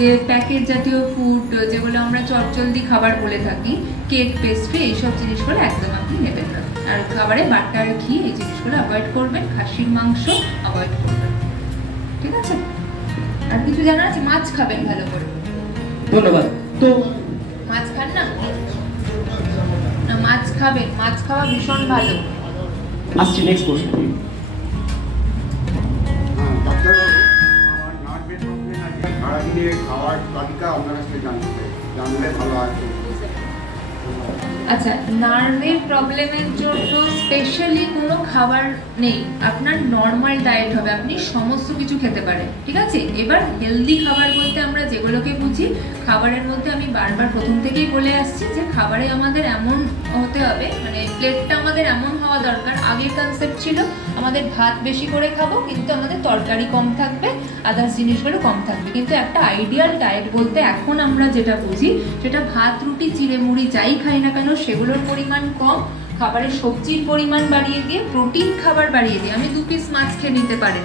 যে প্যাকেট জাতীয় ফুড, যেগুলো আমরা চটজলদি খাবার বলে থাকি, কেক, পেস্ট্রি, এইসব জিনিসগুলো একদম আপনি নেবেন না। আর খাবারে বাটার, ঘি এই জিনিসগুলো অ্যাভয়েড করবেন, খাসির মাংস অ্যাভয়েড করবেন, ঠিক আছে? আর কিছু জানা আছে? মাছ খাবেন ভালো করে। ধন্যবাদ। তো মাছ খান না? মাছ খাবেন, মাছ খাওয়া ভীষণ ভালো। আসছি নেক্সট প্রশ্ন। আচ্ছা, নার্ভের প্রবলেমের জন্য স্পেশালি কোনো খাবার নেই, আপনার নর্মাল ডায়েট হবে, আপনি সমস্ত কিছু খেতে পারেন, ঠিক আছে? এবার হেলদি খাবার বলতে আমরা যেগুলোকে বুঝি, খাবারের মধ্যে আমি বারবার প্রথম থেকেই বলে আসছি যে খাবারে আমাদের এমন হতে হবে, মানে প্লেটটা আমাদের এমন হওয়া দরকার। আগের কনসেপ্ট ছিল আমাদের ভাত বেশি করে খাবো কিন্তু আমাদের তরকারি কম থাকবে, আদার্স জিনিসগুলো কম থাকবে, কিন্তু একটা আইডিয়াল ডায়েট বলতে এখন আমরা যেটা বুঝি সেটা ভাত, রুটি, চিড়ে মুড়ি যাই খাই না কেন সেগুলোর পরিমাণ কম, খাবারের সবজির পরিমাণ বাড়িয়ে দিয়ে, প্রোটিন খাবার বাড়িয়ে দিয়ে, আমি 2 পিস মাছ খেয়ে নিতে পারেন,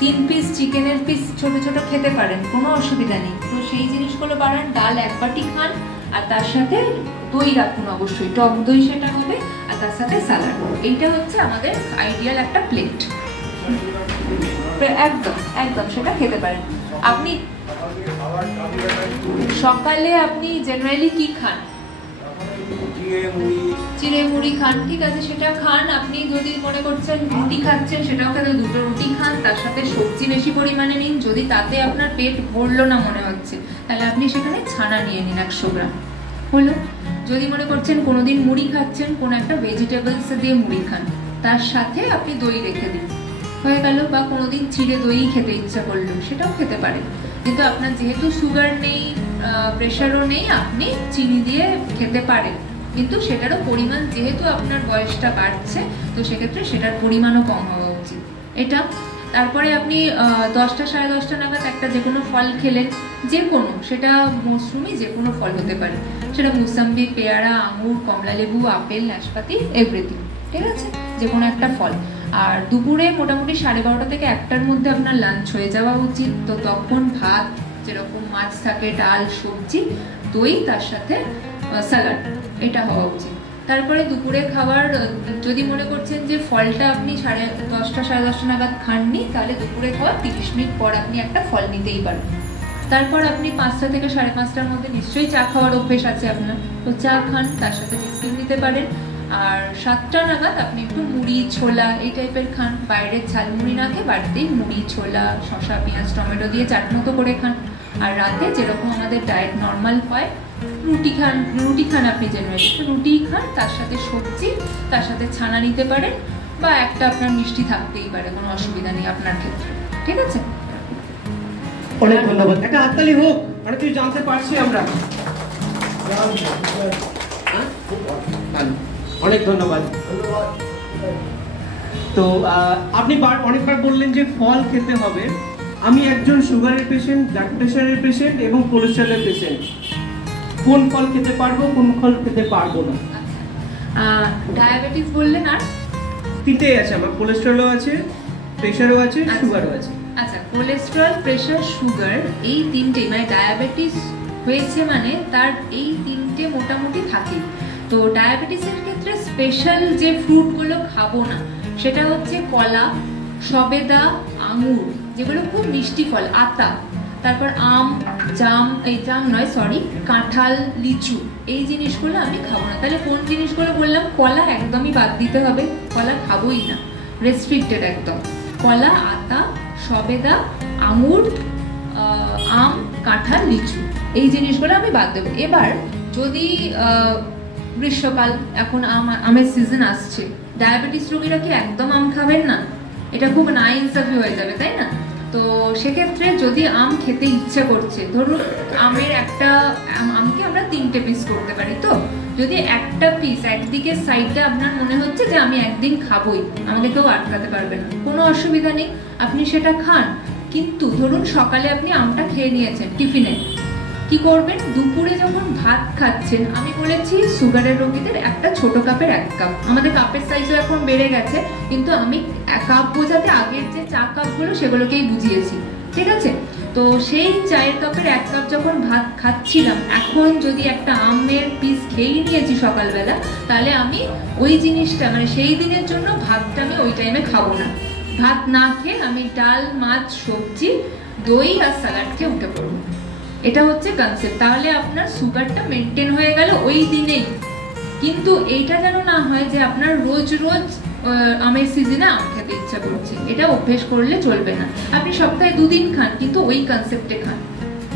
3 পিস চিকেনের পিস ছোট ছোট খেতে পারেন, কোনো অসুবিধা নেই। তো সেই জিনিসগুলো বাড়ান, ডাল 1 বাটি খান, আর তার সাথে দই রাখুন, অবশ্যই টক দই সেটা হবে, আর তার সাথে স্যালাড। এইটা হচ্ছে আমাদের আইডিয়াল একটা প্লেট। একদম একদম সেটা খেতে পারেন। আপনি সকালে আপনি জেনারেলি কি খান? চিড়ে মুড়ি খান, ঠিক আছে, সেটা খান। আপনি যদি মনে করছেন রুটি খাচ্ছেন, সেটাও খেতে, 2টো রুটি খান, তার সাথে সবজি বেশি পরিমাণে নিন। যদি তাতে আপনার পেট ভরলো না মনে হচ্ছে, তাহলে আপনি সেখানে ছানা নিয়ে নিন 100 গ্রাম, হলো। যদি মনে করছেন কোনোদিন মুড়ি খাচ্ছেন, কোনো একটা ভেজিটেবলস দিয়ে মুড়ি খান, তার সাথে আপনি দই রেখে দিন, হয়ে গেল। বা কোনোদিন চিড়ে দই খেতে ইচ্ছা করলো, সেটাও খেতে পারেন। কিন্তু আপনার যেহেতু সুগার নেই, প্রেশারও নেই, আপনি চিনি দিয়ে খেতে পারেন, কিন্তু সেটারও পরিমাণ, যেহেতু আপনার বয়সটা বাড়ছে, তো সেক্ষেত্রে সেটার পরিমাণও কম হওয়া উচিত, এটা। তারপরে আপনি 10টা সাড়ে 10টা নাগাদ একটা যে কোনো ফল খেলেন, যে কোনো, সেটা মৌসুমি যে কোনো ফল হতে পারে, সেটা মুসাম্বি, পেয়ারা, আঙুর, কমলালেবু, আপেল, নাশপাতি, এভরিথিং, ঠিক আছে, যে কোনো একটা ফল। আর দুপুরে মোটামুটি 12:30 থেকে 1টার মধ্যে আপনার লাঞ্চ হয়ে যাওয়া উচিত। তো তখন ভাত, যেরকম মাছ থাকে, ডাল, সবজি, দই, তার সাথে স্যালাড, এটা হওয়া উচিত। তারপরে দুপুরে খাবার, যদি মনে করছেন যে ফলটা আপনি 10:30 সাড়ে 10টা নাগাদ খাননি, তাহলে দুপুরে খাওয়ার 30 মিনিট পর আপনি একটা ফল নিতেই পারেন। তারপর আপনি 5টা থেকে 5:30টার মধ্যে নিশ্চয়ই চা খাওয়ার অভ্যেস আছে আপনার, তো চা খান, তার সাথে বিস্কিট নিতে পারেন। আর 7টা নাগাদ আপনি একটু মুড়ি, ছোলা এই টাইপের খান, বাইরের ঝালমুড়ি না খেয়ে বাড়িতেই মুড়ি, ছোলা, শসা, পেঁয়াজ, টমেটো দিয়ে চাট মতো করে খান। আর রাতে যেরকম আমাদের ডায়েট নর্মাল হয়, রুটি খান আপনি জেনারেলি, রুটি খান, তার সাথে সবজি, তার সাথে ছানা নিতে পারেন, বা একটা আপনার মিষ্টি থাকতেই পারে, কোনো অসুবিধা নেই আপনার ক্ষেত্রে, ঠিক আছে? অনেক ধন্যবাদ, একটা হাততালি হোক, মানে তুই জানতে পারছি আমরা। অনেক ধন্যবাদ। তো আপনি অনেকবার বললেন যে ফল খেতে হবে। আমি একজন সুগারের পেশেন্ট, ব্লাড প্রেশারের পেশেন্ট এবং কোলেস্টেরলের পেশেন্ট, কোন ফল খেতে পারবো, কোন ফল খেতে পারবো না? ডায়াবেটিস বললেন, আর 3টেই আছে আমার, কোলেস্টেরলও আছে, প্রেশারও আছে, সুগারও আছে। আচ্ছা, কোলেস্টেরল, প্রেশার, সুগার, এই 3টেই, মানে ডায়াবেটিস হয়েছে মানে তার এই 3টে মোটামুটি থাকে। তো ডায়াবেটিসের ক্ষেত্রে স্পেশাল যে ফ্রুটগুলো খাবো না, সেটা হচ্ছে কলা, সবেদা, আঙুর, যেগুলো খুব মিষ্টি ফল, আতা, তারপর আম, কাঁঠাল, লিচু, এই জিনিসগুলো আমি খাবো না। তাহলে কোন জিনিসগুলো বললাম? কলা একদমই বাদ দিতে হবে, কলা খাবোই না, রেস্ট্রিক্টেড একদম। কলা, আতা, সবেদা, আঙুর, আম, কাঁঠাল, লিচু, এই জিনিসগুলো আমি বাদ দেবো। এবার যদি গ্রীষ্মকাল, এখন আমের সিজন আসছে, ডায়াবেটিস রোগীরা কি একদম আম খাবেন না? এটা খুব নাইনসাফি হয়ে যাবে, তাই না? তো সেক্ষেত্রে যদি আম খেতে ইচ্ছা করছে, ধরুন আমকে আমরা 3টে পিস করতে পারি, তো যদি একটা পিস একদিকে সাইডে আপনার মনে হচ্ছে যে আমি একদিন খাবোই, আমাকে কেউ আটকাতে পারবে না, কোনো অসুবিধা নেই, আপনি সেটা খান। কিন্তু ধরুন সকালে আপনি আমটা খেয়ে নিয়েছেন টিফিনে, কি করবেন? দুপুরে যখন ভাত খাচ্ছেন, আমি বলেছি সুগারের রোগীদের একটা ছোট কাপের 1 কাপ, আমাদের কাপের সাইজও এখন বেড়ে গেছে, কিন্তু আমি কাপ বোঝাতে আগের যে চা কাপগুলো সেগুলোকেই বুঝিয়েছি, ঠিক আছে? তো সেই চায়ের কাপের 1 কাপ যখন ভাত খাচ্ছিলাম, এখন যদি একটা আমের পিস খেয়েই নিয়েছি সকালবেলা, তাহলে আমি ওই জিনিসটা মানে সেই দিনের জন্য ভাতটা আমি ওই টাইমে খাবো না। ভাত না খেয়ে আমি ডাল, মাছ, সবজি, দই আর স্যালাড খেয়ে উঠে পড়বো। এটা হচ্ছে কনসেপ্ট। তাহলে আপনার সুগারটা মেনটেন হয়ে গেল ওই দিনেই। কিন্তু এইটা যেন না হয় যে আপনার রোজ রোজ আমের সিজনে আম খেতে ইচ্ছা করছে, এটা অভ্যেস করলে চলবে না। আপনি সপ্তাহে 2 দিন খান, কিন্তু ওই কনসেপ্টে খান।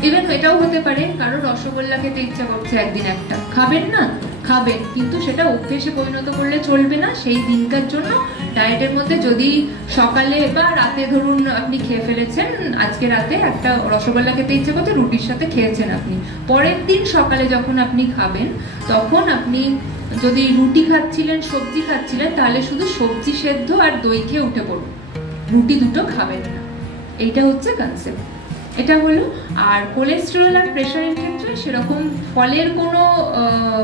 ইভেন এটাও হতে পারে কারো রসগোল্লা খেতে ইচ্ছা করছে, একদিন একটা খাবেন না, খাবেন, কিন্তু সেটা অভ্যেসে পরিণত করলে চলবে না। সেই দিনটার জন্য ডায়েটের মধ্যে যদি সকালে বা রাতে ধরুন আপনি খেয়ে ফেলেছেন, আজকে রাতে একটা রসগোল্লা খেতে ইচ্ছে করছে, রুটির সাথে খেয়েছেন আপনি, পরের দিন সকালে যখন আপনি খাবেন, তখন আপনি যদি রুটি খাচ্ছিলেন, সবজি খাচ্ছিলেন, তাহলে শুধু সবজি সেদ্ধ আর দই খেয়ে উঠে পড়ুন, রুটি দুটো খাবেন না। এইটা হচ্ছে কনসেপ্ট। এটা হলো। আর কোলেস্টেরল আর প্রেশারের ক্ষেত্রে সেরকম ফলের কোনো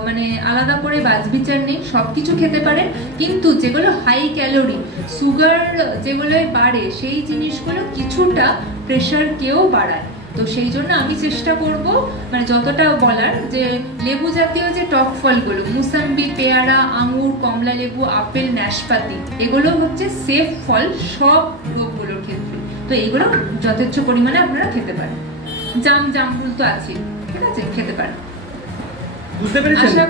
মানে আলাদা করে বাছবিচার নেই, সবকিছু খেতে পারেন, কিন্তু যেগুলো হাই ক্যালোরি, সুগার যেগুলো বাড়ে, সেই জিনিসগুলো কিছুটা প্রেশারকেও বাড়ায়। তো সেই জন্য আমি চেষ্টা করব মানে যতটা বলার, যে লেবু জাতীয় যে টক ফলগুলো, মুসাম্বি, পেয়ারা, আঙুর, কমলা লেবু, আপেল, নাশপাতি, এগুলো হচ্ছে সেফ ফল সব রোগগুলোর ক্ষেত্রে। তো এইগুলো যথেষ্ট পরিমাণে আপনারা খেতে পারেন। জামরুল তো আছে, ঠিক আছে, খেতে পারেন। বুঝতে পেরেছেন? আশা